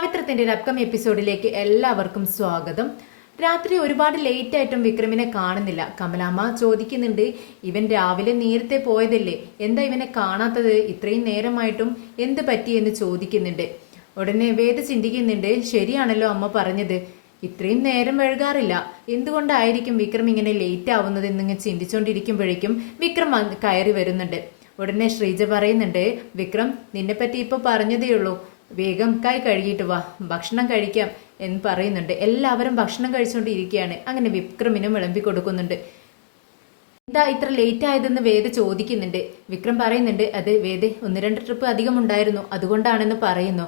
പവിത്രത്തിന്റെ ഒരു അപ്കമിങ് എപ്പിസോഡിലേക്ക് എല്ലാവർക്കും സ്വാഗതം. രാത്രി ഒരുപാട് ലേറ്റ് ആയിട്ടും വിക്രമിനെ കാണുന്നില്ല. കമലാമ്മ ചോദിക്കുന്നുണ്ട്, ഇവൻ രാവിലെ നേരത്തെ പോയതല്ലേ, എന്താ ഇവനെ കാണാത്തത്, ഇത്രയും നേരമായിട്ടും എന്ത് പറ്റി എന്ന് ചോദിക്കുന്നുണ്ട്. ഉടനെ വേദ ചിന്തിക്കുന്നുണ്ട്, ശരിയാണല്ലോ അമ്മ പറഞ്ഞത്, ഇത്രയും നേരം വൈകാറില്ല, എന്തുകൊണ്ടായിരിക്കും വിക്രം ഇങ്ങനെ ലേറ്റ് ആവുന്നത് എന്നിങ്ങനെ ചിന്തിച്ചുകൊണ്ടിരിക്കുമ്പോഴേക്കും വിക്രം കയറി വരുന്നുണ്ട്. ഉടനെ ശ്രീജ പറയുന്നുണ്ട്, വിക്രം നിന്നെപ്പറ്റി ഇപ്പോൾ പറഞ്ഞതേ ഉള്ളൂ, വേഗം കൈ കഴുകിയിട്ട് വാ, ഭക്ഷണം കഴിക്കാം എന്ന് പറയുന്നുണ്ട്. എല്ലാവരും ഭക്ഷണം കഴിച്ചുകൊണ്ടിരിക്കുകയാണ്. അങ്ങനെ വിക്രമിനും വിളമ്പി കൊടുക്കുന്നുണ്ട്. എന്താ ഇത്ര ലേറ്റ് ആയതെന്ന് വേദ ചോദിക്കുന്നുണ്ട്. വിക്രം പറയുന്നുണ്ട്, അത് വേദ 1-2 ട്രിപ്പ് അധികം ഉണ്ടായിരുന്നു, അതുകൊണ്ടാണെന്ന് പറയുന്നു.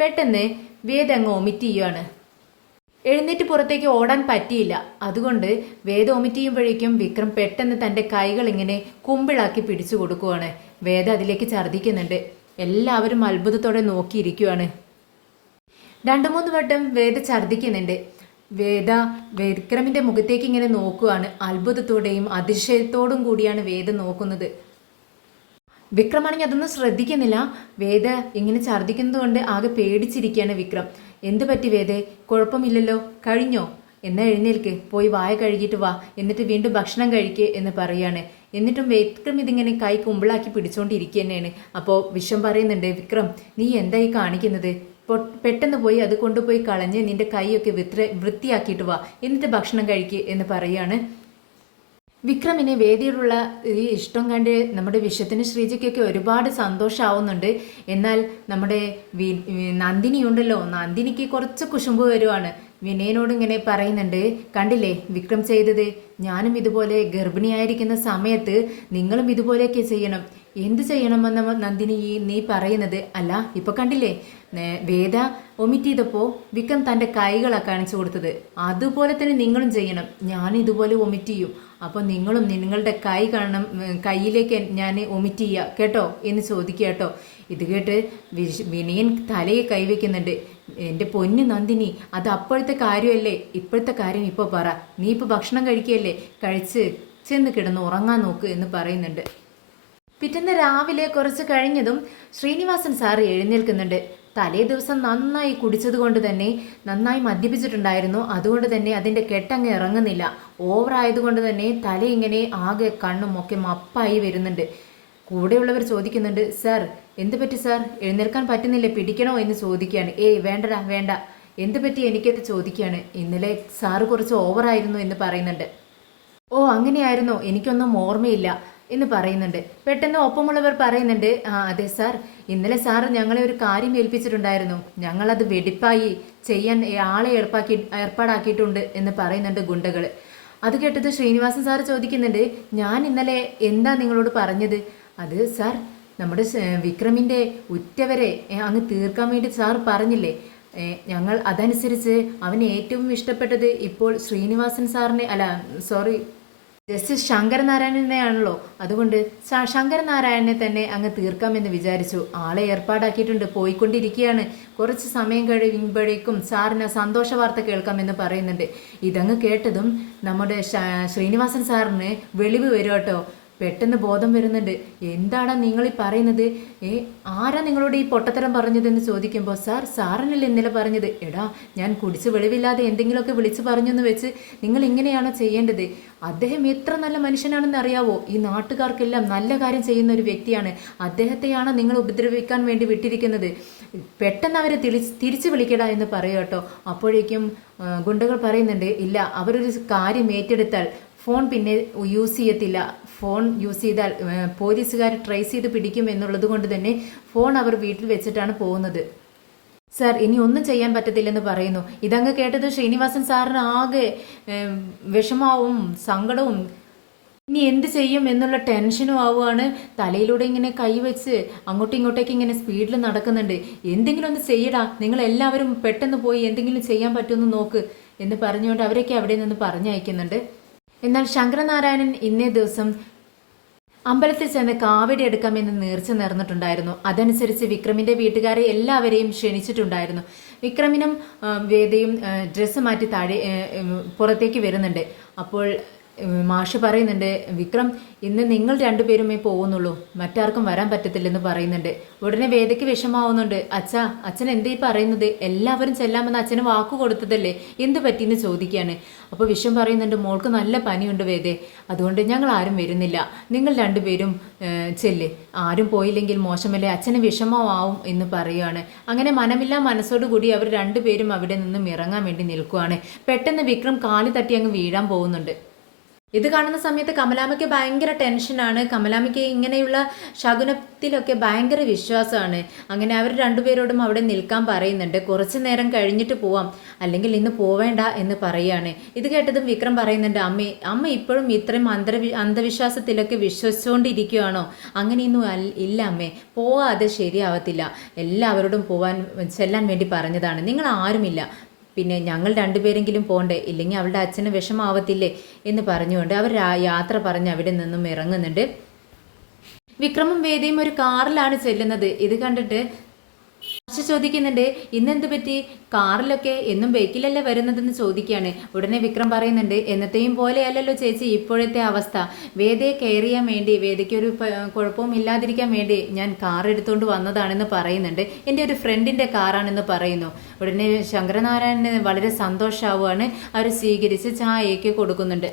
പെട്ടെന്ന് വേദ അങ്ങ് ഒമിറ്റ് ചെയ്യുകയാണ്. എഴുന്നേറ്റ് പുറത്തേക്ക് ഓടാൻ പറ്റിയില്ല. അതുകൊണ്ട് വേദ ഒമിറ്റ് ചെയ്യുമ്പോഴേക്കും വിക്രം പെട്ടെന്ന് തൻ്റെ കൈകൾ ഇങ്ങനെ കുമ്പിളാക്കി പിടിച്ചു കൊടുക്കുവാണ്. വേദ അതിലേക്ക് ഛർദ്ദിക്കുന്നുണ്ട്. എല്ലാവരും അത്ഭുതത്തോടെ നോക്കിയിരിക്കുകയാണ്. 2-3 വട്ടം വേദ ഛർദ്ദിക്കുന്നുണ്ട്. വേദ വിക്രമിൻ്റെ മുഖത്തേക്ക് ഇങ്ങനെ നോക്കുകയാണ്. അത്ഭുതത്തോടെയും അതിശയത്തോടും കൂടിയാണ് വേദ നോക്കുന്നത്. വിക്രമാണെങ്കിൽ അതൊന്നും ശ്രദ്ധിക്കുന്നില്ല. വേദ ഇങ്ങനെ ഛർദ്ദിക്കുന്നത് കൊണ്ട് ആകെ പേടിച്ചിരിക്കുകയാണ് വിക്രം. എന്ത് പറ്റി വേദേ, കുഴപ്പമില്ലല്ലോ, കഴിഞ്ഞോ? എന്നാൽ എഴുന്നേൽക്ക്, പോയി വായ കഴുകിയിട്ട് വാ, എന്നിട്ട് വീണ്ടും ഭക്ഷണം കഴിക്കുക എന്ന് പറയാണ്. എന്നിട്ടും വിക്രം ഇതിങ്ങനെ കൈ കുമ്പിളാക്കി പിടിച്ചുകൊണ്ടിരിക്കുക തന്നെയാണ്. അപ്പോൾ വിശ്വം പറയുന്നുണ്ട്, വിക്രം നീ എന്തായി കാണിക്കുന്നത്, പെട്ടെന്ന് പോയി അത് കൊണ്ടുപോയി കളഞ്ഞ് നിന്റെ കൈയൊക്കെ വൃത്തിയാക്കിയിട്ട് വാ, എന്നിട്ട് ഭക്ഷണം കഴിക്കുക എന്ന് പറയാണ്. വിക്രമിന് വേദിയിലുള്ള ഈ ഇഷ്ടം കണ്ട് നമ്മുടെ വിശ്വത്തിന് ശ്രീജയ്ക്കൊക്കെ ഒരുപാട് സന്തോഷമാവുന്നുണ്ട്. എന്നാൽ നമ്മുടെ നന്ദിനി ഉണ്ടല്ലോ, നന്ദിനിക്ക് കുറച്ച് കുശുമ്പ് വരുവാണ്. വിനയനോട് ഇങ്ങനെ പറയുന്നുണ്ട്, കണ്ടില്ലേ വിക്രം ചെയ്തത്, ഞാനും ഇതുപോലെ ഗർഭിണിയായിരിക്കുന്ന സമയത്ത് നിങ്ങളും ഇതുപോലെയൊക്കെ ചെയ്യണം. എന്ത് ചെയ്യണമെന്ന് നന്ദിനി നീ പറയുന്നത്? അല്ല ഇപ്പൊ കണ്ടില്ലേ, വേദ ഒമിറ്റ് ചെയ്തപ്പോൾ വിക്രം തൻ്റെ കൈകളാണ് കാണിച്ചു കൊടുത്തത്, അതുപോലെ തന്നെ നിങ്ങളും ചെയ്യണം. ഞാൻ ഇതുപോലെ ഒമിറ്റ് ചെയ്യും, അപ്പോൾ നിങ്ങളും നിങ്ങളുടെ കൈ കാണണം, കയ്യിലേക്ക് ഞാൻ ഒമിറ്റ് ചെയ്യുക കേട്ടോ എന്ന് ചോദിക്കുക കേട്ടോ. ഇത് കേട്ട് വിനയൻ തലയെ കൈവയ്ക്കുന്നുണ്ട്. എൻ്റെ പൊന്നു നന്ദിനി, അത് അപ്പോഴത്തെ കാര്യമല്ലേ, ഇപ്പോഴത്തെ കാര്യം ഇപ്പോൾ പറ, നീ ഇപ്പോൾ ഭക്ഷണം കഴിക്കുകയല്ലേ, കഴിച്ച് ചെന്ന് കിടന്ന് ഉറങ്ങാൻ നോക്ക് എന്ന് പറയുന്നുണ്ട്. പിറ്റേന്ന് രാവിലെ കുറച്ച് കഴിഞ്ഞതും ശ്രീനിവാസൻ സാറ് എഴുന്നേൽക്കുന്നുണ്ട്. തലേ ദിവസം നന്നായി കുടിച്ചത് കൊണ്ട് തന്നെ, നന്നായി മദ്യപിച്ചിട്ടുണ്ടായിരുന്നു, അതുകൊണ്ട് തന്നെ അതിൻ്റെ കെട്ടങ്ങ് ഇറങ്ങുന്നില്ല. ഓവറായതുകൊണ്ട് തന്നെ തല ഇങ്ങനെ ആകെ കണ്ണും ഒക്കെ മപ്പായി വരുന്നുണ്ട്. കൂടെയുള്ളവർ ചോദിക്കുന്നുണ്ട്, സാർ എന്ത് പറ്റി സാർ, എഴുന്നേൽക്കാൻ പറ്റുന്നില്ലേ, പിടിക്കണോ എന്ന് ചോദിക്കുകയാണ്. ഏയ് വേണ്ടടാ വേണ്ട, എന്ത് പറ്റി എനിക്കത് ചോദിക്കുകയാണ്. ഇന്നലെ സാറ് കുറച്ച് ഓവറായിരുന്നു എന്ന് പറയുന്നുണ്ട്. ഓ അങ്ങനെയായിരുന്നോ, എനിക്കൊന്നും ഓർമ്മയില്ല എന്ന് പറയുന്നുണ്ട്. പെട്ടെന്ന് ഒപ്പമുള്ളവർ പറയുന്നുണ്ട്, അതെ സാർ, ഇന്നലെ സാർ ഞങ്ങളെ ഒരു കാര്യം ഏൽപ്പിച്ചിട്ടുണ്ടായിരുന്നു, ഞങ്ങളത് വെടിപ്പായി ചെയ്യാൻ ആളെ ഏർപ്പാടാക്കിയിട്ടുണ്ട് എന്ന് പറയുന്നുണ്ട് ഗുണ്ടകൾ. അത് കേട്ടത് ശ്രീനിവാസൻ സാർ ചോദിക്കുന്നുണ്ട്, ഞാൻ ഇന്നലെ എന്താ നിങ്ങളോട് പറഞ്ഞത്? അത് സാർ, നമ്മുടെ വിക്രമിൻ്റെ ഉറ്റവരെ അങ്ങ് തീർക്കാൻ വേണ്ടി സാർ പറഞ്ഞില്ലേ, ഞങ്ങൾ അതനുസരിച്ച് അവന് ഏറ്റവും ഇഷ്ടപ്പെട്ടത് ഇപ്പോൾ ശ്രീനിവാസൻ സാറിനെ അല്ല സോറി ജസ്റ്റിസ് ശങ്കരനാരായണനെയാണല്ലോ, അതുകൊണ്ട് ശങ്കരനാരായണനെ തന്നെ അങ്ങ് തീർക്കാമെന്ന് വിചാരിച്ചു. ആളെ ഏർപ്പാടാക്കിയിട്ടുണ്ട്, പോയിക്കൊണ്ടിരിക്കുകയാണ്, കുറച്ച് സമയം കഴിയുമ്പോഴേക്കും സാറിന് സന്തോഷ വാർത്ത കേൾക്കാമെന്ന് പറയുന്നുണ്ട്. ഇതങ്ങ് കേട്ടതും നമ്മുടെ ശ്രീനിവാസൻ സാറിന് വെളിവ് വരും കേട്ടോ. പെട്ടെന്ന് ബോധം വരുന്നുണ്ട്. എന്താണ് നിങ്ങൾ ഈ പറയുന്നത്, ആരാ നിങ്ങളോട് ഈ പൊട്ടത്തരം പറഞ്ഞതെന്ന് ചോദിക്കുമ്പോൾ, സാറിനല്ലേ ഇന്നലെ പറഞ്ഞത്, എടാ ഞാൻ കുടിച്ച് വെളിവില്ലാതെ എന്തെങ്കിലുമൊക്കെ വിളിച്ച് പറഞ്ഞെന്ന് വെച്ച് നിങ്ങൾ ഇങ്ങനെയാണോ ചെയ്യേണ്ടത്? അദ്ദേഹം എത്ര നല്ല മനുഷ്യനാണെന്ന് അറിയാവോ, ഈ നാട്ടുകാർക്കെല്ലാം നല്ല കാര്യം ചെയ്യുന്ന ഒരു വ്യക്തിയാണ്, അദ്ദേഹത്തെയാണ് നിങ്ങൾ ഉപദ്രവിക്കാൻ വേണ്ടി വിട്ടിരിക്കുന്നത്, പെട്ടെന്ന് അവരെ തിരിച്ചു വിളിക്കടാ എന്ന് പറയുക കേട്ടോ. അപ്പോഴേക്കും ഗുണ്ടകൾ പറയുന്നുണ്ട്, ഇല്ല, അവരൊരു കാര്യം ഏറ്റെടുത്താൽ ഫോൺ പിന്നെ യൂസ് ചെയ്യത്തില്ല, ഫോൺ യൂസ് ചെയ്താൽ പോലീസുകാർ ട്രേസ് ചെയ്ത് പിടിക്കും എന്നുള്ളത് കൊണ്ട് തന്നെ ഫോൺ അവർ വീട്ടിൽ വെച്ചിട്ടാണ് പോകുന്നത്. സാർ ഇനി ഒന്നും ചെയ്യാൻ പറ്റത്തില്ലെന്ന് പറയുന്നു. ഇതങ്ങ് കേട്ടത് ശ്രീനിവാസൻ സാറിന് ആകെ വിഷമാവും സങ്കടവും ഇനി എന്ത് ചെയ്യും എന്നുള്ള ടെൻഷനും ആവുകയാണ്. തലയിലൂടെ ഇങ്ങനെ കൈവച്ച് അങ്ങോട്ടും ഇങ്ങോട്ടേക്ക് ഇങ്ങനെ സ്പീഡിൽ നടക്കുന്നുണ്ട്. എന്തെങ്കിലും ഒന്ന് ചെയ്യടാ, നിങ്ങൾ എല്ലാവരും പെട്ടെന്ന് പോയി എന്തെങ്കിലും ചെയ്യാൻ പറ്റുമെന്ന് നോക്ക് എന്ന് പറഞ്ഞുകൊണ്ട് അവരൊക്കെ അവിടെ നിന്ന് പറഞ്ഞയക്കുന്നുണ്ട്. എന്നാൽ ശങ്കരനാരായണൻ ഇന്നേ ദിവസം അമ്പലത്തിൽ ചെന്ന് കാവടി എടുക്കാമെന്ന് നേർച്ച നേർന്നിട്ടുണ്ടായിരുന്നു. അതനുസരിച്ച് വിക്രമിൻ്റെ വീട്ടുകാരെ എല്ലാവരെയും ക്ഷണിച്ചിട്ടുണ്ടായിരുന്നു. വിക്രമിനും വേദയും ഡ്രസ്സ് മാറ്റി പുറത്തേക്ക് വരുന്നുണ്ട്. അപ്പോൾ മാഷ് പറയുന്നുണ്ട്, വിക്രം ഇന്ന് നിങ്ങൾ രണ്ടുപേരുമേ പോകുന്നുള്ളൂ, മറ്റാർക്കും വരാൻ പറ്റത്തില്ലെന്ന് പറയുന്നുണ്ട്. ഉടനെ വേദയ്ക്ക് വിഷമാവുന്നുണ്ട്. അച്ഛൻ എന്തീ പറയുന്നത്? എല്ലാവരും ചെല്ലാമെന്ന് അച്ഛന് വാക്കു കൊടുത്തതല്ലേ, എന്ത് പറ്റിയെന്ന് ചോദിക്കുകയാണ്. അപ്പോൾ വിഷം പറയുന്നുണ്ട്, മോൾക്ക് നല്ല പനിയുണ്ട് വേദേ, അതുകൊണ്ട് ഞങ്ങൾ ആരും വരുന്നില്ല, നിങ്ങൾ രണ്ടുപേരും ചെല്ല്, ആരും പോയില്ലെങ്കിൽ മോശമല്ലേ, അച്ഛന് വിഷമമാവും എന്ന് പറയുകയാണ്. അങ്ങനെ മനമില്ലാ മനസ്സോടുകൂടി അവർ രണ്ടുപേരും അവിടെ നിന്നും ഇറങ്ങാൻ വേണ്ടി നിൽക്കുകയാണ്. പെട്ടെന്ന് വിക്രം കാല് തട്ടി അങ്ങ് വീഴാൻ പോകുന്നുണ്ട്. ഇത് കാണുന്ന സമയത്ത് കമലാമ്മയ്ക്ക് ഭയങ്കര ടെൻഷനാണ്. കമലാമ്മയ്ക്ക് ഇങ്ങനെയുള്ള ശകുനത്തിലൊക്കെ ഭയങ്കര വിശ്വാസമാണ്. അങ്ങനെ അവർ രണ്ടുപേരോടും അവിടെ നിൽക്കാൻ പറയുന്നുണ്ട്. കുറച്ച് നേരം കഴിഞ്ഞിട്ട് പോവാം, അല്ലെങ്കിൽ ഇന്ന് പോവേണ്ട എന്ന് പറയുകയാണ്. ഇത് കേട്ടതും വിക്രം പറയുന്നുണ്ട്, അമ്മ ഇപ്പോഴും ഇത്രയും അന്ധവിശ്വാസത്തിലൊക്കെ വിശ്വസിച്ചുകൊണ്ടിരിക്കുകയാണോ? അങ്ങനെയൊന്നും ഇല്ല അമ്മേ, പോവാതെ ശരിയാവത്തില്ല, എല്ലാവരോടും ചെല്ലാൻ വേണ്ടി പറഞ്ഞതാണ്, നിങ്ങൾ ആരുമില്ല, പിന്നെ ഞങ്ങൾ രണ്ടുപേരെങ്കിലും പോണ്ടേ, ഇല്ലെങ്കിൽ അവളുടെ അച്ഛന് വിഷമാവത്തില്ലേ എന്ന് പറഞ്ഞുകൊണ്ട് അവർ യാത്ര പറഞ്ഞ് അവിടെ നിന്നും ഇറങ്ങുന്നുണ്ട്. വിക്രമും വേദയും ഒരു കാറിലാണ് ചെല്ലുന്നത്. ഇത് കണ്ടിട്ട് ചോദിക്കുന്നുണ്ട്, ഇന്നെന്ത് പറ്റി, കാറിലൊക്കെ എന്നും ബൈക്കിലല്ലേ വരുന്നതെന്ന് ചോദിക്കുകയാണ്. ഉടനെ വിക്രം പറയുന്നുണ്ട്, എന്നത്തെയും പോലെയല്ലല്ലോ ചേച്ചി ഇപ്പോഴത്തെ അവസ്ഥ, വേദയെ കെയർ ചെയ്യാൻ വേണ്ടി, വേദയ്ക്ക് ഒരു കുഴപ്പവും ഇല്ലാതിരിക്കാൻ വേണ്ടി ഞാൻ കാർ എടുത്തുകൊണ്ട് വന്നതാണെന്ന് പറയുന്നുണ്ട്. എൻ്റെ ഒരു ഫ്രണ്ടിൻ്റെ കാറാണെന്ന് പറയുന്നു. ഉടനെ ശങ്കരനാരായണന് വളരെ സന്തോഷമാവുകയാണ്. അവർ സ്വീകരിച്ച് ചായയൊക്കെ കൊടുക്കുന്നുണ്ട്.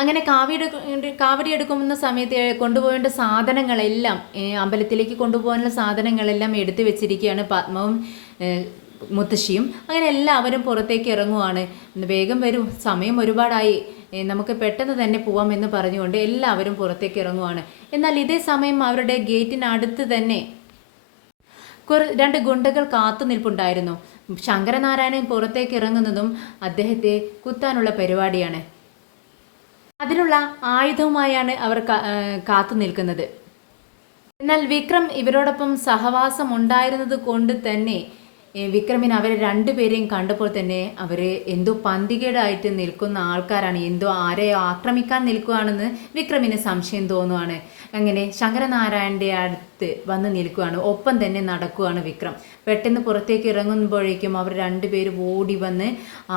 അങ്ങനെ കാവടി എടുക്കുന്ന സമയത്ത് കൊണ്ടുപോകേണ്ട സാധനങ്ങളെല്ലാം, അമ്പലത്തിലേക്ക് കൊണ്ടുപോകാനുള്ള സാധനങ്ങളെല്ലാം എടുത്തു വെച്ചിരിക്കുകയാണ് പത്മവും മുത്തശ്ശിയും. അങ്ങനെ എല്ലാവരും പുറത്തേക്ക് ഇറങ്ങുവാണ്. വേഗം വരൂ, സമയം ഒരുപാടായി, നമുക്ക് പെട്ടെന്ന് തന്നെ പോവാമെന്ന് പറഞ്ഞുകൊണ്ട് എല്ലാവരും പുറത്തേക്ക് ഇറങ്ങുവാണ്. എന്നാൽ ഇതേ സമയം അവരുടെ ഗേറ്റിനടുത്ത് തന്നെ രണ്ട് ഗുണ്ടകൾ കാത്തു നിൽപ്പുണ്ടായിരുന്നു. ശങ്കരനാരായണൻ പുറത്തേക്ക് ഇറങ്ങുന്നതും അദ്ദേഹത്തെ കുത്താനുള്ള പരിപാടിയാണ്. അതിനുള്ള ആയുധവുമായാണ് അവർ കാത്തു നിൽക്കുന്നത്. എന്നാൽ വിക്രം ഇവരോടൊപ്പം സഹവാസം ഉണ്ടായിരുന്നത് കൊണ്ട് തന്നെ വിക്രമിന് അവരെ രണ്ടുപേരെയും കണ്ടപ്പോൾ തന്നെ അവർ എന്തോ പന്തികേടായിട്ട് നിൽക്കുന്ന ആൾക്കാരാണ്, എന്തോ ആരെയോ ആക്രമിക്കാൻ നിൽക്കുകയാണെന്ന് വിക്രമിന് സംശയം തോന്നുവാണ്. അങ്ങനെ ശങ്കരനാരായണൻ്റെ അടുത്ത് വന്ന് നിൽക്കുകയാണ്, ഒപ്പം തന്നെ നടക്കുകയാണ് വിക്രം. പെട്ടെന്ന് പുറത്തേക്ക് ഇറങ്ങുമ്പോഴേക്കും അവർ രണ്ടുപേരും ഓടി വന്ന്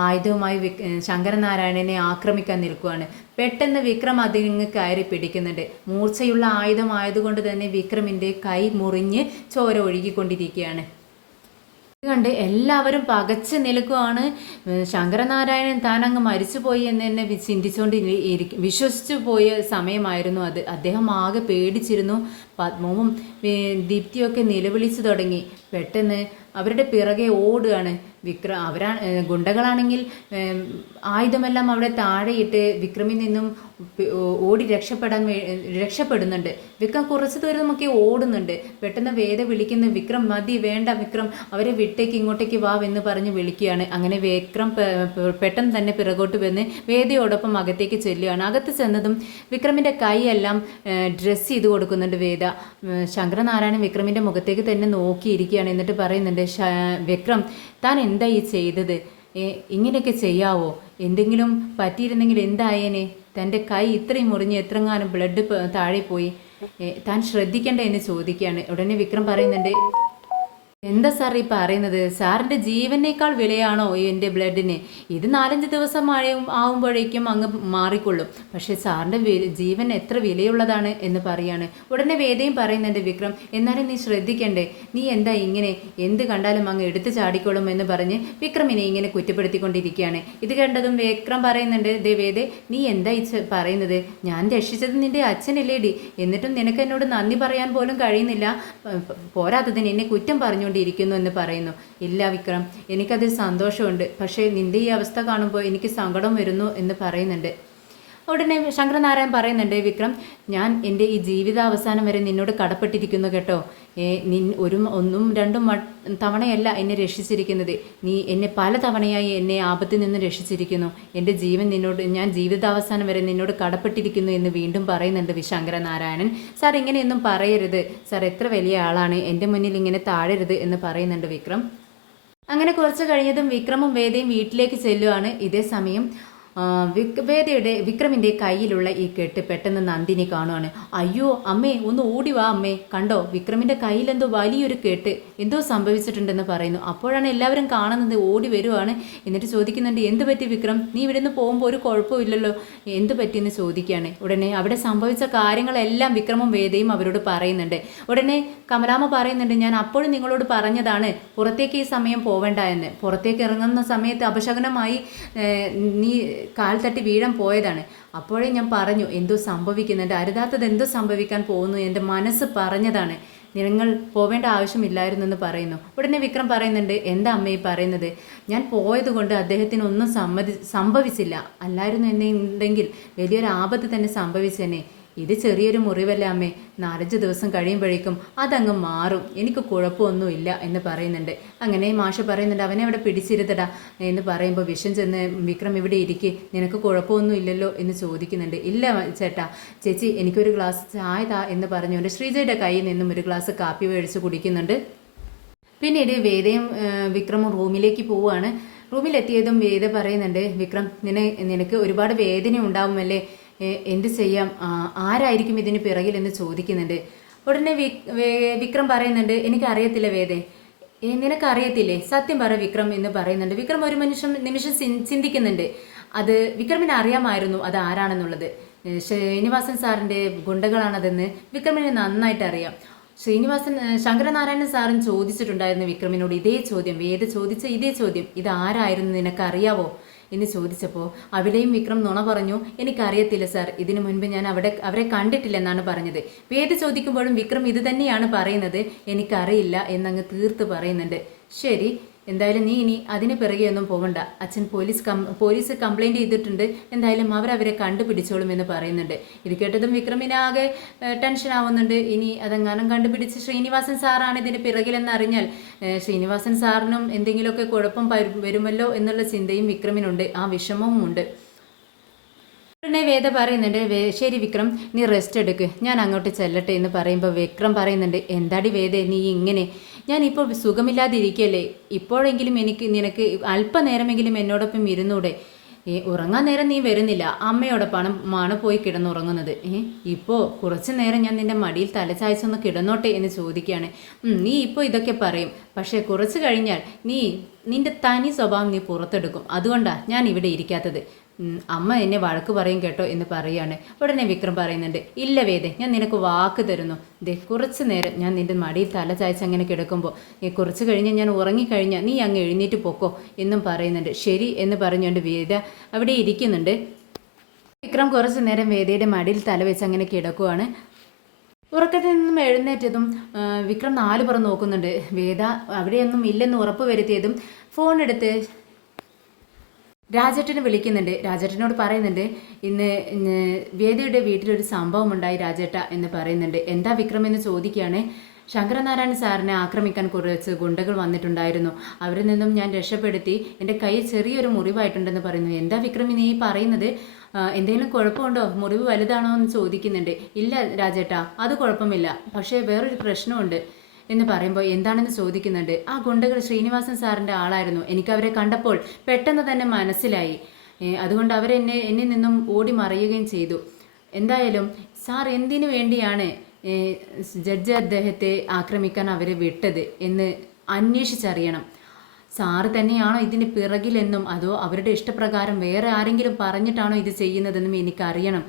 ആയുധവുമായി ശങ്കരനാരായണനെ ആക്രമിക്കാൻ നിൽക്കുകയാണ്. പെട്ടെന്ന് വിക്രം അതിങ്ങ് കയറി പിടിക്കുന്നുണ്ട്. മൂർച്ചയുള്ള ആയുധമായതുകൊണ്ട് തന്നെ വിക്രമിൻ്റെ കൈ മുറിഞ്ഞ് ചോര ഒഴുകിക്കൊണ്ടിരിക്കുകയാണ്. കണ്ട് എല്ലാവരും പകച്ച് നിൽക്കുകയാണ്. ശങ്കരനാരായണൻ താൻ അങ്ങ് മരിച്ചുപോയി എന്ന് തന്നെ ചിന്തിച്ചുകൊണ്ട് വിശ്വസിച്ചു പോയ സമയമായിരുന്നു അത്. അദ്ദേഹം ആകെ പേടിച്ചിരുന്നു. പത്മവും ദീപ്തിയൊക്കെ നിലവിളിച്ചു തുടങ്ങി. പെട്ടെന്ന് അവരുടെ പിറകെ ഓടുകയാണ് ഗുണ്ടകളാണെങ്കിൽ ആയുധമെല്ലാം അവിടെ താഴെയിട്ട് വിക്രമിൽ നിന്നും ഓടി രക്ഷപ്പെടുന്നുണ്ട്. വിക്രം കുറച്ച് ദൂരമൊക്കെ ഓടുന്നുണ്ട്. പെട്ടെന്ന് വേദ വിളിക്കുന്നു, വിക്രം മതി, വേണ്ട വിക്രം, അവരെ വിട്ടേക്ക്, ഇങ്ങോട്ടേക്ക് വാ എന്ന് പറഞ്ഞ് വിളിക്കുകയാണ്. അങ്ങനെ വിക്രം പെട്ടെന്ന് തന്നെ പിറകോട്ട് വന്ന് വേദയോടൊപ്പം അകത്തേക്ക് ചെല്ലുകയാണ്. അകത്ത് ചെന്നതും വിക്രമിൻ്റെ കൈയെല്ലാം ഡ്രസ്സ് ചെയ്ത് കൊടുക്കുന്നുണ്ട് വേദ. ശങ്കരനാരായണൻ വിക്രമിൻ്റെ മുഖത്തേക്ക് തന്നെ നോക്കിയിരിക്കുകയാണ്. എന്നിട്ട് പറയുന്നുണ്ട്, വിക്രം താൻ എന്താ ഈ ചെയ്തത്? ഇങ്ങനെയൊക്കെ ചെയ്യാവോ? എന്തെങ്കിലും പറ്റിയിരുന്നെങ്കിൽ എന്തായേനെ? തൻ്റെ കൈ ഇത്രയും മുറിഞ്ഞ് എത്രങ്ങാനും ബ്ലഡ് താഴെ പോയി, താൻ ശ്രദ്ധിക്കേണ്ട എന്ന് ചോദിക്കുകയാണ്. ഉടനെ വിക്രം പറയുന്നുണ്ട്, എന്താ സാർ ഈ പറയുന്നത്? സാറിൻ്റെ ജീവനേക്കാൾ വിലയാണോ എൻ്റെ ബ്ലഡിന്? ഇത് 4-5 ദിവസം ആവുമ്പോഴേക്കും അങ്ങ് മാറിക്കൊള്ളും. പക്ഷേ സാറിൻ്റെ ജീവൻ എത്ര വിലയുള്ളതാണ് എന്ന് പറയാണ്. ഉടനെ വേദയും പറയുന്നുണ്ട്, വിക്രം എന്നാലും നീ ശ്രദ്ധിക്കണ്ടേ, നീ എന്താ ഇങ്ങനെ, എന്ത് കണ്ടാലും അങ്ങ് എടുത്തു ചാടിക്കൊള്ളും എന്ന് പറഞ്ഞ് വിക്രമിനെ ഇങ്ങനെ കുറ്റപ്പെടുത്തിക്കൊണ്ടിരിക്കുകയാണ്. ഇത് കണ്ടതും വിക്രം പറയുന്നുണ്ട്, വേദേ നീ എന്താ പറയുന്നത്? ഞാൻ രക്ഷിച്ചത് നിൻ്റെ അച്ഛനല്ലേടി, എന്നിട്ടും നിനക്ക് എന്നോട് നന്ദി പറയാൻ പോലും കഴിയുന്നില്ല, പോരാത്തതിന് എന്നെ കുറ്റം പറഞ്ഞുകൊണ്ട് ഇരിക്കുന്നു എന്ന് പറയുന്നു. ഇല്ല വിക്രം, എനിക്കതിൽ സന്തോഷമുണ്ട്, പക്ഷേ നിന്റെ ഈ അവസ്ഥ കാണുമ്പോൾ എനിക്ക് സങ്കടം വരുന്നു എന്ന് പറയുന്നുണ്ട്. ഉടനെ ശങ്കരനാരായണൻ പറയുന്നുണ്ട്, വിക്രം ഞാൻ എൻ്റെ ഈ ജീവിതാവസാനം വരെ നിന്നോട് കടപ്പെട്ടിരിക്കുന്നു കേട്ടോ. ഒന്നും രണ്ടും തവണയല്ല എന്നെ രക്ഷിച്ചിരിക്കുന്നത്, നീ എന്നെ പല തവണയായി എന്നെ ആപത്തിൽ നിന്ന് രക്ഷിച്ചിരിക്കുന്നു. എൻ്റെ ജീവൻ ഞാൻ ജീവിതാവസാനം വരെ നിന്നോട് കടപ്പെട്ടിരിക്കുന്നു എന്ന് വീണ്ടും പറയുന്നുണ്ട് ശങ്കരനാരായണൻ. സാർ ഇങ്ങനെയൊന്നും പറയരുത് സാർ, എത്ര വലിയ ആളാണ്, എൻ്റെ മുന്നിൽ ഇങ്ങനെ താഴരുത് എന്ന് പറയുന്നുണ്ട് വിക്രം. അങ്ങനെ കുറച്ച് കഴിഞ്ഞതും വിക്രമും വേദയും വീട്ടിലേക്ക് ചെല്ലുവാണ്. ഇതേ സമയം വിക്രമിൻ്റെ കയ്യിലുള്ള ഈ കെട്ട് പെട്ടെന്ന് നന്ദിനി കാണുവാണ്. അയ്യോ അമ്മേ, ഒന്ന് ഓടി വാ അമ്മേ, കണ്ടോ വിക്രമിൻ്റെ കയ്യിലെന്തോ വലിയൊരു കെട്ട്, എന്തോ സംഭവിച്ചിട്ടുണ്ടെന്ന് പറയുന്നു. അപ്പോഴാണ് എല്ലാവരും കാണുന്നത്. ഓടി വരുവാണ്. എന്നിട്ട് ചോദിക്കുന്നുണ്ട്, എന്ത് പറ്റി വിക്രം, നീ ഇവിടെ നിന്ന് പോകുമ്പോൾ ഒരു കുഴപ്പമില്ലല്ലോ, എന്ത് പറ്റിയെന്ന് ചോദിക്കുകയാണ്. ഉടനെ അവിടെ സംഭവിച്ച കാര്യങ്ങളെല്ലാം വിക്രമും വേദയും അവരോട് പറയുന്നുണ്ട്. ഉടനെ കമലാമ്മ പറയുന്നുണ്ട്, ഞാൻ അപ്പോഴും നിങ്ങളോട് പറഞ്ഞതാണ് പുറത്തേക്ക് ഈ സമയം പോവേണ്ട എന്ന്. പുറത്തേക്ക് ഇറങ്ങുന്ന സമയത്ത് അപശകുനമായി നീ കാൽ തട്ടി വീഴാൻ പോയതാണ്. അപ്പോഴേ ഞാൻ പറഞ്ഞു എന്തോ സംഭവിക്കുന്നുണ്ട്, അരുതാത്തത് എന്തോ സംഭവിക്കാൻ പോകുന്നു, എൻ്റെ മനസ്സ് പറഞ്ഞതാണ്, നിങ്ങൾ പോവേണ്ട ആവശ്യമില്ലായിരുന്നു എന്ന് പറയുന്നു. ഉടനെ വിക്രം പറയുന്നുണ്ട്, എന്താ അമ്മ ഈ പറയുന്നത്, ഞാൻ പോയത് കൊണ്ട് അദ്ദേഹത്തിന് ഒന്നും സംഭവിച്ചില്ല, അല്ലായിരുന്നു എന്നുണ്ടെങ്കിൽ വലിയൊരു ആപത്ത് തന്നെ സംഭവിച്ചെന്നെ. ഇത് ചെറിയൊരു മുറിവല്ല അമ്മേ, 4-5 ദിവസം കഴിയുമ്പോഴേക്കും അതങ്ങ് മാറും, എനിക്ക് കുഴപ്പമൊന്നുമില്ല എന്ന് പറയുന്നുണ്ട്. അങ്ങനെ മാഷ് പറയുന്നുണ്ട്, അവനെ അവിടെ പിടിച്ചിരുത്തടാ എന്ന് പറയുമ്പോൾ വിഷം ചെന്ന് വിക്രം ഇവിടെ ഇരിക്കെ, നിനക്ക് കുഴപ്പമൊന്നും ഇല്ലല്ലോ എന്ന് ചോദിക്കുന്നുണ്ട്. ഇല്ല ചേട്ടാ, ചേച്ചി എനിക്കൊരു ഗ്ലാസ് ചായ താ എന്ന് പറഞ്ഞുകൊണ്ട് ശ്രീജയുടെ കയ്യിൽ നിന്നും ഒരു ഗ്ലാസ് കാപ്പി മേടിച്ച് കുടിക്കുന്നുണ്ട്. പിന്നീട് വേദയും വിക്രമും റൂമിലേക്ക് പോവുകയാണ്. റൂമിലെത്തിയതും വേദ പറയുന്നുണ്ട്, വിക്രം നിനക്ക് ഒരുപാട് വേദന ഉണ്ടാവുമല്ലേ, എന്ത് ചെയ്യാം, ആരായിരിക്കും ഇതിന് പിറകിൽ എന്ന് ചോദിക്കുന്നുണ്ട്. ഉടനെ വിക്രം പറയുന്നുണ്ട്, എനിക്കറിയത്തില്ല വേദേ, നിനക്കറിയത്തില്ലേ, സത്യം പറ വിക്രം എന്ന് പറയുന്നുണ്ട്. വിക്രം ഒരു നിമിഷം ചിന്തിക്കുന്നുണ്ട്. അത് വിക്രമിന് അറിയാമായിരുന്നു അത് ആരാണെന്നുള്ളത്. ശ്രീനിവാസൻ സാറിൻ്റെ ഗുണ്ടകളാണതെന്ന് വിക്രമിന് നന്നായിട്ട് അറിയാം. ശങ്കരനാരായണൻ സാറും ചോദിച്ചിട്ടുണ്ടായിരുന്നു വിക്രമിനോട് ഇതേ ചോദ്യം, വേദ ചോദിച്ച ഇതേ ചോദ്യം, ഇതാരായിരുന്നു നിനക്കറിയാവോ എന്ന് ചോദിച്ചപ്പോൾ അവിടെയും വിക്രം നുണ പറഞ്ഞു, എനിക്കറിയത്തില്ല സാർ, ഇതിനു മുൻപ് ഞാൻ അവരെ കണ്ടിട്ടില്ലെന്നാണ് പറഞ്ഞത്. വേദ ചോദിക്കുമ്പോഴും വിക്രം ഇത് തന്നെയാണ് പറയുന്നത്, എനിക്കറിയില്ല എന്നങ്ങ് തീർത്ത് പറയുന്നുണ്ട്. ശരി, എന്തായാലും നീ ഇനി അതിന് പിറകെ ഒന്നും പോകണ്ട, അച്ഛൻ പോലീസ് കംപ്ലൈൻറ്റ് ചെയ്തിട്ടുണ്ട്, എന്തായാലും അവരെ കണ്ടുപിടിച്ചോളും എന്ന് പറയുന്നുണ്ട്. ഇത് കേട്ടതും വിക്രമിന് ആകെ ടെൻഷൻ ആവുന്നുണ്ട്. ഇനി അതെങ്ങാനും കണ്ടുപിടിച്ച് ശ്രീനിവാസൻ സാറാണ് ഇതിന് പിറകിലെന്ന് അറിഞ്ഞാൽ ശ്രീനിവാസൻ സാറിനും എന്തെങ്കിലുമൊക്കെ കുഴപ്പം വരുമല്ലോ എന്നുള്ള ചിന്തയും വിക്രമിനുണ്ട്, ആ വിഷമവും ഉണ്ട്. ഉടനെ വേദ പറയുന്നുണ്ട്, ശരി വിക്രം, നീ റെസ്റ്റ് എടുക്ക്, ഞാൻ അങ്ങോട്ട് ചെല്ലട്ടെ എന്ന് പറയുമ്പോൾ വിക്രം പറയുന്നുണ്ട്, എന്താടി വേദ നീ ഇങ്ങനെ, ഞാനിപ്പോൾ സുഖമില്ലാതിരിക്കല്ലേ, ഇപ്പോഴെങ്കിലും നിനക്ക് അല്പനേരമെങ്കിലും എന്നോടൊപ്പം ഇരുന്നൂടെ, ഉറങ്ങാൻ നേരം നീ വരുന്നില്ല, അമ്മയോടൊപ്പമാണ് പോയി കിടന്നുറങ്ങുന്നത്, ഇപ്പോൾ കുറച്ച് നേരം ഞാൻ നിൻ്റെ മടിയിൽ തലചായ്ച്ചൊന്ന് കിടന്നോട്ടെ എന്ന് ചോദിക്കുകയാണ്. നീ ഇപ്പോൾ ഇതൊക്കെ പറയും, പക്ഷേ കുറച്ച് കഴിഞ്ഞാൽ നിൻ്റെ തനി സ്വഭാവം നീ പുറത്തെടുക്കും, അതുകൊണ്ടാണ് ഞാൻ ഇവിടെ ഇരിക്കാത്തത്, അമ്മ എന്നെ വഴക്ക് പറയും കേട്ടോ എന്ന് പറയുകയാണ്. ഉടനെ വിക്രം പറയുന്നുണ്ട്, ഇല്ല വേദേ, ഞാൻ നിനക്ക് വാക്ക് തരുന്നു, കുറച്ച് നേരം ഞാൻ നിൻ്റെ മടിയിൽ തല ചായച്ച് അങ്ങനെ കിടക്കുമ്പോൾ കുറച്ച് കഴിഞ്ഞ് ഞാൻ ഉറങ്ങിക്കഴിഞ്ഞാൽ നീ അങ്ങ് എഴുന്നേറ്റ് പൊക്കോ എന്നും പറയുന്നുണ്ട്. ശരി എന്ന് പറഞ്ഞുകൊണ്ട് വേദ അവിടെ ഇരിക്കുന്നുണ്ട്. വിക്രം കുറച്ച് നേരം വേദയുടെ മടിയിൽ തല വെച്ച് അങ്ങനെ കിടക്കുവാണ്. ഉറക്കത്തിൽ നിന്നും എഴുന്നേറ്റതും വിക്രം 4 പുറം നോക്കുന്നുണ്ട്. വേദ അവിടെയൊന്നും ഇല്ലെന്ന് ഉറപ്പ് വരുത്തിയതും ഫോൺ എടുത്ത് രാജേട്ടനെ വിളിക്കുന്നുണ്ട്. രാജേട്ടനോട് പറയുന്നുണ്ട്, ഇന്ന് വേദയുടെ വീട്ടിലൊരു സംഭവം ഉണ്ടായി രാജേട്ട എന്ന് പറയുന്നുണ്ട്. എന്താ വിക്രം എന്ന് ചോദിക്കുകയാണ്. ശങ്കരനാരായണൻ സാറിനെ ആക്രമിക്കാൻ കുറച്ച് ഗുണ്ടകൾ വന്നിട്ടുണ്ടായിരുന്നു, അവരിൽ നിന്നും ഞാൻ രക്ഷപ്പെടുത്തി, എൻ്റെ കയ്യിൽ ചെറിയൊരു മുറിവായിട്ടുണ്ടെന്ന് പറയുന്നു. എന്താ വിക്രം നീ പറയുന്നത്, എന്തെങ്കിലും കുഴപ്പമുണ്ടോ, മുറിവ് വലുതാണോ എന്ന് ചോദിക്കുന്നുണ്ട്. ഇല്ല രാജേട്ട, അത് കുഴപ്പമില്ല, പക്ഷേ വേറൊരു പ്രശ്നമുണ്ട് എന്ന് പറയുമ്പോൾ എന്താണെന്ന് ചോദിക്കുന്നുണ്ട്. ആ ഗുണ്ടകൾ ശ്രീനിവാസൻ സാറിൻ്റെ ആളായിരുന്നു, എനിക്കവരെ കണ്ടപ്പോൾ പെട്ടെന്ന് തന്നെ മനസ്സിലായി, അതുകൊണ്ട് എന്നിൽ നിന്നും ഓടി മറയുകയും ചെയ്തു. എന്തായാലും സാർ എന്തിനു വേണ്ടിയാണ് ജഡ്ജ് അദ്ദേഹത്തെ ആക്രമിക്കാൻ അവരെ വിട്ടത് എന്ന് അന്വേഷിച്ചറിയണം. സാറ് തന്നെയാണോ ഇതിന് പിറകിലെന്നും അതോ അവരുടെ ഇഷ്ടപ്രകാരം വേറെ ആരെങ്കിലും പറഞ്ഞിട്ടാണോ ഇത് ചെയ്യുന്നതെന്നും എനിക്കറിയണം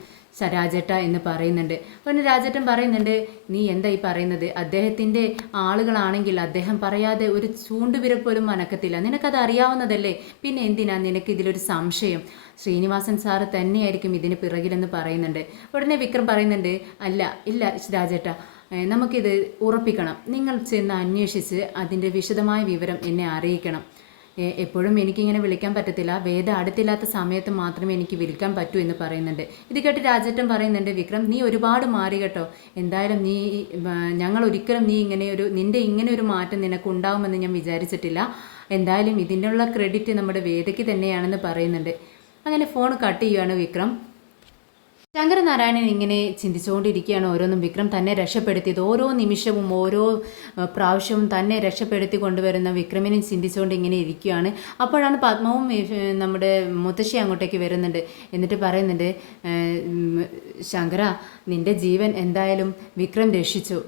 രാജേട്ട എന്ന് പറയുന്നുണ്ട്. പിന്നെ രാജേട്ടൻ പറയുന്നുണ്ട്, നീ എന്താ ഈ പറയുന്നത്, അദ്ദേഹത്തിൻ്റെ ആളുകളാണെങ്കിൽ അദ്ദേഹം പറയാതെ ഒരു ചൂണ്ടുവിരൽ പോലും അനക്കത്തില്ല, നിനക്കത് അറിയാവുന്നതല്ലേ, പിന്നെ എന്തിനാ നിനക്ക് ഇതിലൊരു സംശയം, ശ്രീനിവാസൻ സാറ് തന്നെയായിരിക്കും ഇതിന് പിറകിലെന്ന് പറയുന്നുണ്ട്. ഉടനെ വിക്രം പറയുന്നുണ്ട്, ഇല്ല രാജേട്ട, നമുക്കിത് ഉറപ്പിക്കണം, നിങ്ങൾ ചെന്ന് അന്വേഷിച്ച് അതിൻ്റെ വിശദമായ വിവരം എന്നെ അറിയിക്കണം, എപ്പോഴും എനിക്കിങ്ങനെ വിളിക്കാൻ പറ്റത്തില്ല, വേദ അടുത്തില്ലാത്ത സമയത്ത് മാത്രമേ എനിക്ക് വിളിക്കാൻ പറ്റൂ എന്ന് പറയുന്നുണ്ട്. ഇത് കേട്ട് രാജേട്ടൻ പറയുന്നുണ്ട്, വിക്രം നീ ഒരുപാട് മാറി കേട്ടോ, എന്തായാലും ഞങ്ങൾ ഒരിക്കലും നിൻ്റെ ഇങ്ങനെ ഒരു മാറ്റം നിനക്ക് ഉണ്ടാകുമെന്ന് ഞാൻ വിചാരിച്ചിട്ടില്ല, എന്തായാലും ഇതിനുള്ള ക്രെഡിറ്റ് നമ്മുടെ വേദയ്ക്ക് തന്നെയാണെന്ന് പറയുന്നുണ്ട്. അങ്ങനെ ഫോൺ കട്ട് ചെയ്യുകയാണ് വിക്രം. ശങ്കരനാരായണൻ ഇങ്ങനെ ചിന്തിച്ചുകൊണ്ടിരിക്കുകയാണ് ഓരോന്നും. വിക്രം തന്നെ രക്ഷപ്പെടുത്തിയത് ഓരോ നിമിഷവും ഓരോ പ്രാവശ്യവും തന്നെ രക്ഷപ്പെടുത്തി കൊണ്ടുവരുന്ന വിക്രമിനെ ചിന്തിച്ചുകൊണ്ട് ഇങ്ങനെ ഇരിക്കുകയാണ്. അപ്പോഴാണ് പത്മവും നമ്മുടെ മുത്തശ്ശി അങ്ങോട്ടേക്ക് വരുന്നുണ്ട്. എന്നിട്ട് പറയുന്നുണ്ട്, ശങ്കര, നിന്റെ ജീവൻ എന്തായാലും വിക്രം രക്ഷിച്ചു.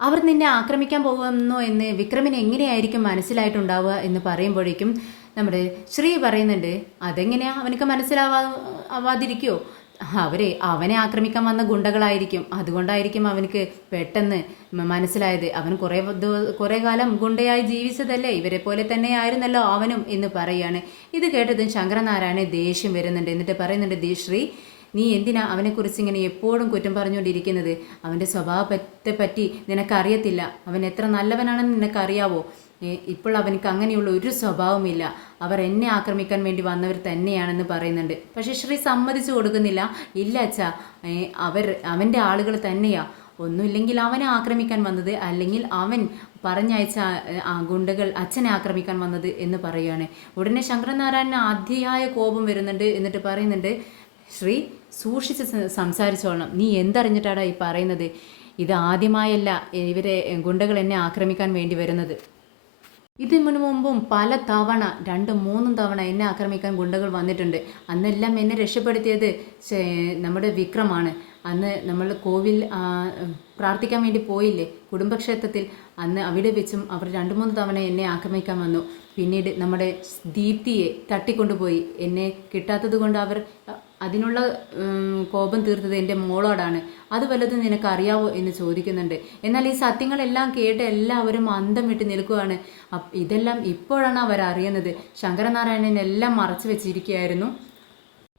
അവർ നിന്നെ ആക്രമിക്കാൻ പോകുന്നു എന്ന് വിക്രമിന് എങ്ങനെയായിരിക്കും മനസ്സിലായിട്ടുണ്ടാവുക എന്ന് പറയുമ്പോഴേക്കും നമ്മുടെ ശ്രീ പറയുന്നുണ്ട്, അതെങ്ങനെയാ അവനക്ക് മനസ്സിലാവാതിരിക്കുമോ? അവനെ ആക്രമിക്കാൻ വന്ന ഗുണ്ടകളായിരിക്കും. അതുകൊണ്ടായിരിക്കും അവനക്ക് പെട്ടെന്ന് മനസ്സിലായത്. അവൻ കുറേ കാലം ഗുണ്ടയായി ജീവിച്ചതല്ലേ, ഇവരെ പോലെ തന്നെ ആയിരുന്നല്ലോ അവനും എന്ന് പറയുകയാണ്. ഇത് കേട്ടതും ശങ്കരനാരായണ ദേഷ്യം വരുന്നുണ്ട്. എന്നിട്ട് പറയുന്നുണ്ട്, ശ്രീ, നീ എന്തിനാ അവനെക്കുറിച്ച് ഇങ്ങനെ എപ്പോഴും കുറ്റം പറഞ്ഞുകൊണ്ടിരിക്കുന്നത്? അവൻ്റെ സ്വഭാവത്തെ പറ്റി നിനക്കറിയത്തില്ല. അവൻ എത്ര നല്ലവനാണെന്ന് നിനക്കറിയാവോ? ഇപ്പോൾ അവനക്ക് അങ്ങനെയുള്ള ഒരു സ്വഭാവമില്ല. അവർ എന്നെ ആക്രമിക്കാൻ വേണ്ടി വന്നവർ തന്നെയാണെന്ന് പറയുന്നുണ്ട്. പക്ഷേ ശ്രീ സമ്മതിച്ചു കൊടുക്കുന്നില്ല. ഇല്ല അച്ഛാ, അവൻ്റെ ആളുകൾ തന്നെയാ. ഒന്നുമില്ലെങ്കിൽ അവനെ ആക്രമിക്കാൻ വന്നത്, അല്ലെങ്കിൽ അവൻ പറഞ്ഞയച്ച ഗുണ്ടകൾ അച്ഛനെ ആക്രമിക്കാൻ വന്നത് എന്ന് പറയുകയാണ്. ഉടനെ ശങ്കരനാരായണന് അതിയായ കോപം വരുന്നുണ്ട്. എന്നിട്ട് പറയുന്നുണ്ട്, ശ്രീ, സൂക്ഷിച്ച് സംസാരിച്ചോളണം. നീ എന്തറിഞ്ഞിട്ടാടാ ഈ പറയുന്നത്? ഇത് ആദ്യമായല്ല ഇവരെ ഗുണ്ടകൾ എന്നെ ആക്രമിക്കാൻ വേണ്ടി വരുന്നത്. ഇതിനു മുമ്പും പല തവണ 2-3 തവണ എന്നെ ആക്രമിക്കാൻ ഗുണ്ടകൾ വന്നിട്ടുണ്ട്. അന്നെല്ലാം എന്നെ രക്ഷപ്പെടുത്തിയത് നമ്മുടെ വിക്രമാണ്. അന്ന് നമ്മൾ കോവിൽ പ്രാർത്ഥിക്കാൻ വേണ്ടി പോയില്ലേ കുടുംബക്ഷേത്രത്തിൽ, അന്ന് അവിടെ വെച്ചും അവർ 2-3 തവണ എന്നെ ആക്രമിക്കാൻ വന്നു. പിന്നീട് നമ്മുടെ ദീപ്തിയെ തട്ടിക്കൊണ്ടുപോയി. എന്നെ കിട്ടാത്തത് കൊണ്ട് അവർ അതിനുള്ള കോപം തീർത്തത് എൻ്റെ മോളോടാണ്. അത് വല്ലതും നിനക്കറിയാവോ എന്ന് ചോദിക്കുന്നുണ്ട്. എന്നാൽ ഈ സത്യങ്ങളെല്ലാം കേട്ട് എല്ലാവരും അന്തം വിട്ട് നിൽക്കുകയാണ്. ഇതെല്ലാം ഇപ്പോഴാണ് അവരറിയുന്നത്. ശങ്കരനാരായണൻ എല്ലാം മറച്ചു വെച്ചിരിക്കുകയായിരുന്നു.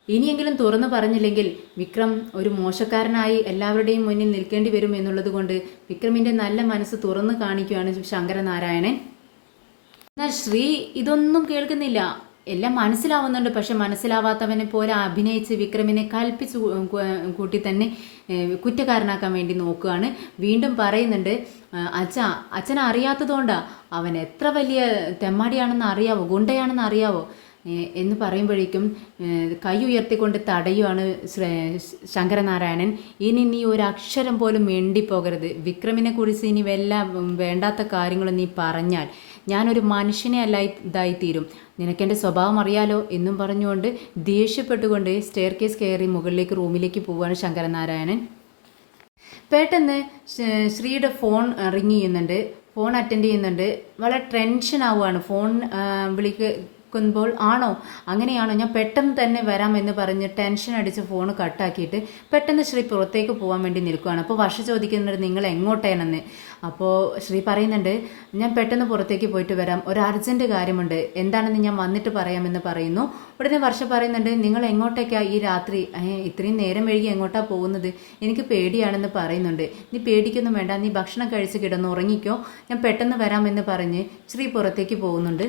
ഇനിയെങ്കിലും തുറന്നു പറഞ്ഞില്ലെങ്കിൽ വിക്രം ഒരു മോശക്കാരനായി എല്ലാവരുടെയും മുന്നിൽ നിൽക്കേണ്ടി വരും എന്നുള്ളത് കൊണ്ട് വിക്രമിൻ്റെ നല്ല മനസ്സ് തുറന്നു കാണിക്കുകയാണ് ശങ്കരനാരായണൻ. എന്നാൽ ശ്രീ ഇതൊന്നും കേൾക്കുന്നില്ല. എല്ലാം മനസ്സിലാവുന്നുണ്ട്. പക്ഷെ മനസ്സിലാവാത്തവനെ പോലെ അഭിനയിച്ച് വിക്രമിനെ കൽപ്പിച്ച് കൂട്ടി തന്നെ കുറ്റക്കാരനാക്കാൻ വേണ്ടി നോക്കുകയാണ്. വീണ്ടും പറയുന്നുണ്ട്, അച്ഛനെ അറിയാത്തതുകൊണ്ടാ. അവൻ എത്ര വലിയ തെമ്മാടിയാണെന്ന് അറിയാവോ, ഗുണ്ടയാണെന്ന് അറിയാവോ എന്ന് പറയുമ്പോഴേക്കും കൈ ഉയർത്തിക്കൊണ്ട് തടയുവാണ് ശങ്കരനാരായണൻ. ഇനി നീ ഒരു അക്ഷരം പോലും മിണ്ടിപ്പോകരുത്. വിക്രമിനെ കുറിച്ച് ഇനി വേണ്ടാത്ത കാര്യങ്ങൾ നീ പറഞ്ഞാൽ ഞാനൊരു മനുഷ്യനെ അല്ല ഇതായിത്തീരും. നിനക്കെൻ്റെ സ്വഭാവം അറിയാലോ എന്നും പറഞ്ഞുകൊണ്ട് ദേഷ്യപ്പെട്ടുകൊണ്ട് സ്റ്റെയർ കേസ് കയറി മുകളിലേക്ക് റൂമിലേക്ക് പോവുകയാണ് ശങ്കരനാരായണൻ. പെട്ടെന്ന് ശ്രീയുടെ ഫോൺ റിങ് ചെയ്യുന്നുണ്ട്. ഫോൺ അറ്റൻഡ് ചെയ്യുന്നുണ്ട്. വളരെ ടെൻഷൻ ആവുകയാണ്. ഫോൺ വിളിക്കുമ്പോൾ ആണോ, അങ്ങനെയാണോ, ഞാൻ പെട്ടെന്ന് തന്നെ വരാമെന്ന് പറഞ്ഞ് ടെൻഷൻ അടിച്ച് ഫോൺ കട്ടാക്കിയിട്ട് പെട്ടെന്ന് ശ്രീ പുറത്തേക്ക് പോകാൻ വേണ്ടി നിൽക്കുകയാണ്. അപ്പോൾ വർഷ ചോദിക്കുന്നുണ്ട്, നിങ്ങൾ എങ്ങോട്ടേനെന്ന്. അപ്പോൾ ശ്രീ പറയുന്നുണ്ട്, ഞാൻ പെട്ടെന്ന് പുറത്തേക്ക് പോയിട്ട് വരാം, ഒരു അർജൻറ്റ് കാര്യമുണ്ട്, എന്താണെന്ന് ഞാൻ വന്നിട്ട് പറയാമെന്ന് പറയുന്നു. ഉടനെ വർഷ പറയുന്നുണ്ട്, നിങ്ങൾ എങ്ങോട്ടേക്കാണ് ഈ രാത്രി, ഇത്രയും നേരം വൈകി എങ്ങോട്ടാണ് പോകുന്നത്? എനിക്ക് പേടിയാണെന്ന് പറയുന്നുണ്ട്. നീ പേടിക്കൊന്നും വേണ്ട, നീ ഭക്ഷണം കഴിച്ച് കിടന്ന് ഉറങ്ങിക്കോ, ഞാൻ പെട്ടെന്ന് വരാമെന്ന് പറഞ്ഞ് ശ്രീ പുറത്തേക്ക് പോകുന്നുണ്ട്.